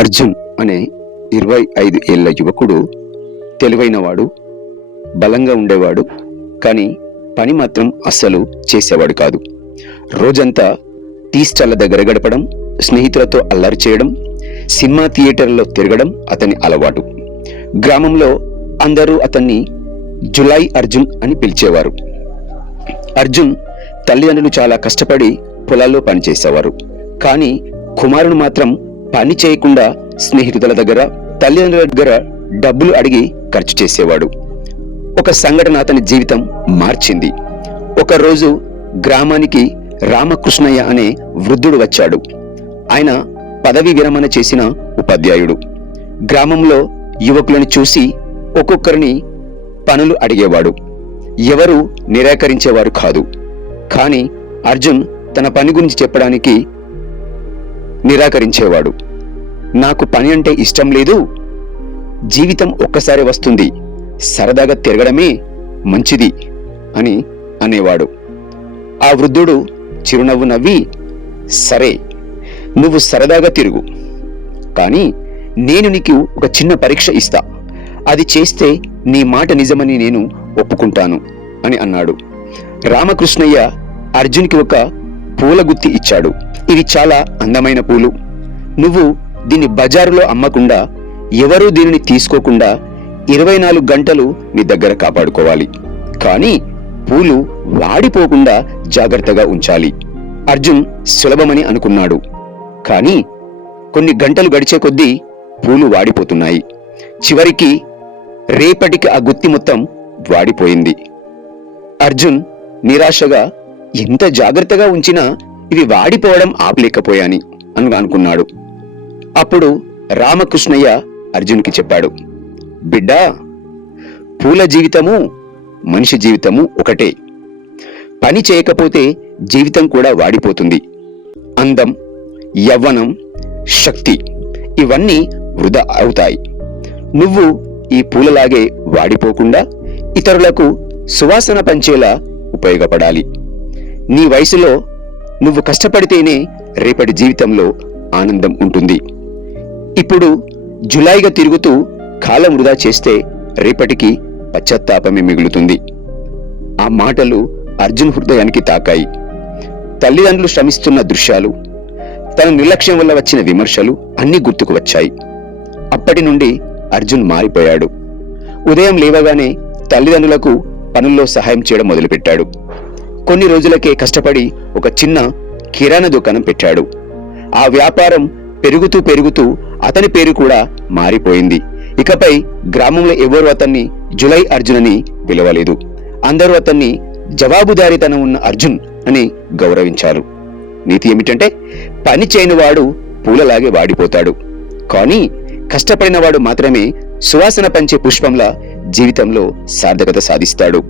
అర్జున్ అనే 25 ఏళ్ల యువకుడు తెలివైనవాడు, బలంగా ఉండేవాడు. కానీ పని మాత్రం అస్సలు చేసేవాడు కాదు. రోజంతా టీ స్టాల్ల దగ్గర గడపడం, స్నేహితులతో అల్లరి చేయడం, సినిమా థియేటర్లో తిరగడం అతని అలవాటు. గ్రామంలో అందరూ అతన్ని జులై అర్జున్ అని పిలిచేవారు. అర్జున్ తల్లిదండ్రులు చాలా కష్టపడి పొలాల్లో పనిచేసేవారు. కానీ కుమారుడు మాత్రం పని చేయకుండా స్నేహితుల దగ్గర, తల్లిదండ్రుల దగ్గర డబ్బులు అడిగి ఖర్చు చేసేవాడు. ఒక సంఘటన అతని జీవితం మార్చింది. ఒకరోజు గ్రామానికి రామకృష్ణయ్య అనే వృద్ధుడు వచ్చాడు. ఆయన పదవి విరమణ చేసిన ఉపాధ్యాయుడు. గ్రామంలో యువకులను చూసి ఒక్కొక్కరిని పనులు అడిగేవాడు. ఎవరు నిరాకరించేవారు కాదు. కానీ అర్జున్ తన పని గురించి చెప్పడానికి నిరాకరించేవాడు. నాకు పని అంటే ఇష్టం లేదు, జీవితం ఒక్కసారి వస్తుంది, సరదాగా తిరగడమే మంచిది అని అనేవాడు. ఆ వృద్ధుడు చిరునవ్వు నవ్వి, సరే, నువ్వు సరదాగా తిరుగు, కానీ నేను నీకు ఒక చిన్న పరీక్ష ఇస్తా. అది చేస్తే నీ మాట నిజమని నేను ఒప్పుకుంటాను అని అన్నాడు. రామకృష్ణయ్య అర్జున్కి ఒక పూల గుత్తి ఇచ్చాడు. ఇది చాలా అందమైన పూలు. నువ్వు దీన్ని బజారులో అమ్మకుండా, ఎవరూ దీనిని తీసుకోకుండా 24 గంటలు నీ దగ్గర కాపాడుకోవాలి. కానీ పూలు వాడిపోకుండా జాగ్రత్తగా ఉంచాలి. అర్జున్ సులభమని అనుకున్నాడు. కానీ కొన్ని గంటలు గడిచే కొద్దీ పూలు వాడిపోతున్నాయి. చివరికి రేపటికి ఆ గుత్తి మొత్తం వాడిపోయింది. అర్జున్ నిరాశగా, ఎంత జాగ్రత్తగా ఉంచినా ఇవి వాడిపోవడం ఆపలేకపోయాని అనుకున్నాడు. అప్పుడు రామకృష్ణయ్య అర్జున్కి చెప్పాడు, బిడ్డా, పూల జీవితము మనిషి జీవితము ఒకటే. పని చేయకపోతే జీవితం కూడా వాడిపోతుంది. అందం, యవ్వనం, శక్తి ఇవన్నీ వృధా అవుతాయి. నువ్వు ఈ పూలలాగే వాడిపోకుండా ఇతరులకు సువాసన పంచేలా ఉపయోగపడాలి. నీ వయసులో నువ్వు కష్టపడితేనే రేపటి జీవితంలో ఆనందం ఉంటుంది. ఇప్పుడు జులైగా తిరుగుతూ కాలం వృధా చేస్తే రేపటికి పశ్చాత్తాపమే మిగులుతుంది. ఆ మాటలు అర్జున్ హృదయానికి తాకాయి. తల్లిదండ్రులు శ్రమిస్తున్న దృశ్యాలు, తన నిర్లక్ష్యం వల్ల వచ్చిన విమర్శలు అన్నీ గుర్తుకు వచ్చాయి. అప్పటి నుండి అర్జున్ మారిపోయాడు. ఉదయం లేవగానే తల్లిదండ్రులకు పనుల్లో సహాయం చేయడం మొదలుపెట్టాడు. కొన్ని రోజులకే కష్టపడి ఒక చిన్న కిరాణా దుకాణం పెట్టాడు. ఆ వ్యాపారం పెరుగుతూ అతని పేరు కూడా మారిపోయింది. ఇకపై గ్రామంలో ఎవరు అతన్ని జులై అర్జున్ అని పిలవలేదు. అందరూ అతన్ని జవాబుదారీతనం ఉన్న అర్జున్ అని గౌరవించారు. నీతి ఏమిటంటే, పని చేయనివాడు పూలలాగే వాడిపోతాడు, కానీ కష్టపడినవాడు మాత్రమే సువాసన పంచే పుష్పంలా జీవితంలో సార్థకత సాధిస్తాడు.